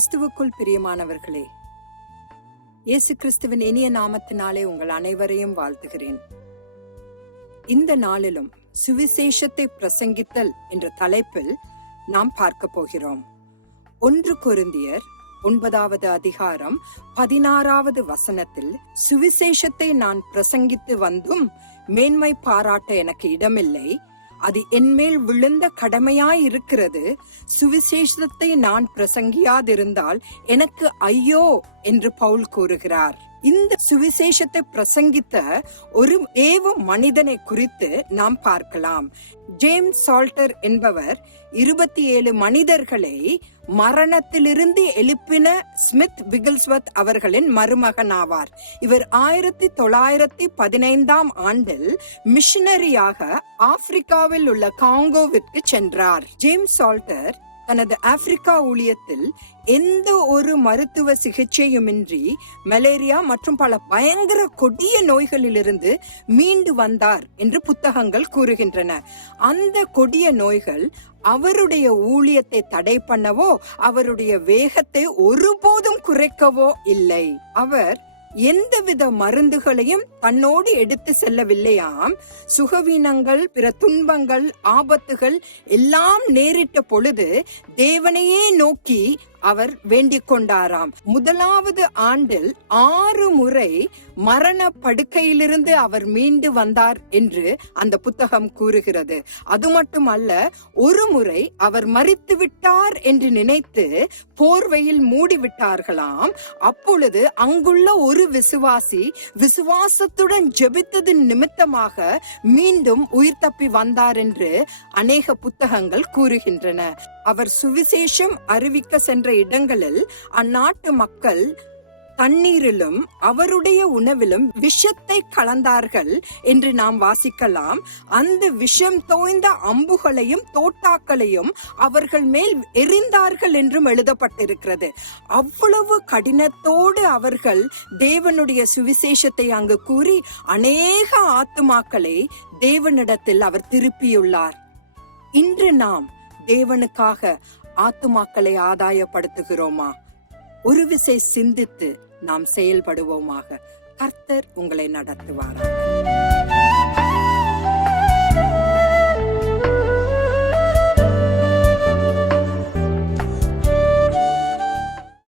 கிறிஸ்துவுக்குள் பிரியமானவர்களே இயேசு கிறிஸ்துவின் இனிய நாமத்தினாலே உங்கள் அனைவரையும் வாழ்த்துகிறேன். இந்த நாளிலும் சுவிசேஷத்தை பிரசங்கித்தல் என்ற தலைப்பில் நாம் பார்க்க போகிறோம். ஒன்று கொருந்தியர் ஒன்பதாவது அதிகாரம் பதினாறாவது வசனத்தில் சுவிசேஷத்தை நான் பிரசங்கித்து வந்தும் மேன்மை பாராட்ட எனக்கு இடமில்லை அது என்மேல் விழுந்த கடமையாய் இருக்கிறது சுவிசேஷத்தை நான் பிரசங்கியாதிருந்தால் எனக்கு ஐயோ என்று பவுல் கூறுகிறார். இந்த சுவிசேஷத்தை பிரசங்கித்த ஒரு தேவ மனிதனை குறித்து நாம் பார்க்கலாம். ஜேம்ஸ் சால்டர் என்பவர் இருபத்தி ஏழு மனிதர்களை மரணத்திலிருந்து எழுப்பின ஸ்மித் விகில்ஸ்வத் அவர்களின் மருமகன் ஆவார் இவர் ஆயிரத்தி தொள்ளாயிரத்தி பதினைந்தாம் ஆண்டில் மிஷனரியாக ஆப்பிரிக்காவில் உள்ள காங்கோவிற்கு சென்றார். ஜேம்ஸ் சால்டர் தனது ஆப்பிரிக்கா ஊழியத்தில் எந்த ஒரு மருத்துவ சிகிச்சையுமின்றி மலேரியா மற்றும் பல பயங்கர கொடிய நோய்களிலிருந்து மீண்டு வந்தார் என்று புத்தகங்கள் கூறுகின்றன. அந்த கொடிய நோய்கள் அவருடைய ஊழியத்தை தடை பண்ணவோ அவருடைய வேகத்தை ஒருபோதும் குறைக்கவோ இல்லை. அவர் எந்தவித மருந்துகளையும் தன்னோடு எடுத்து செல்லவில்லையாம். சுகவீனங்கள் பிற துன்பங்கள் ஆபத்துகள் எல்லாம் நேரிட்ட பொழுது தேவனையே நோக்கி அவர் வேண்டிக் கொண்டாராம். முதலாவது ஆண்டில் ஆறு முறை மரண படுக்கையிலிருந்து அவர் மீண்டு வந்தார் என்று அந்த புத்தகம் கூறுகிறது. அது மட்டுமல்ல ஒரு முறை அவர் மறித்து விட்டார் என்று நினைத்து போர்வையில் மூடிவிட்டார்களாம். அப்பொழுது அங்குள்ள ஒரு விசுவாசி விசுவாசத்துடன் ஜெபித்ததின் நிமித்தமாக மீண்டும் உயிர் தப்பி வந்தார் என்று அநேக புத்தகங்கள் கூறுகின்றன. அவர் சுவிசேஷம் அறிவிக்க சென்ற போன்ற இடங்களில் அந்நாட்டு மக்கள் தண்ணீரிலும் அவருடைய உணவிலும் விஷத்தை கலந்தார்கள் என்று நாம் வாசிக்கலாம். அந்த விஷம் தோய்ந்த அம்புகளையும் தோட்டாக்களையும் அவர்கள் மேல் எரிந்தார்கள் என்றும் எழுதப்பட்டிருக்கிறது. அவ்வளவு கடினத்தோடு அவர்கள் தேவனுடைய சுவிசேஷத்தை அங்கு கூறி அநேக ஆத்துமாக்களை தேவனிடத்தில் அவர் திருப்பியுள்ளார். இன்று நாம் தேவனுக்காக ஆத்துமாக்களை ஆதாயப்படுத்துகிறோமா? ஒரு விசை சிந்தித்து நாம் செயல்படுவோமாக. கர்த்தர் உங்களை நடத்துவாரா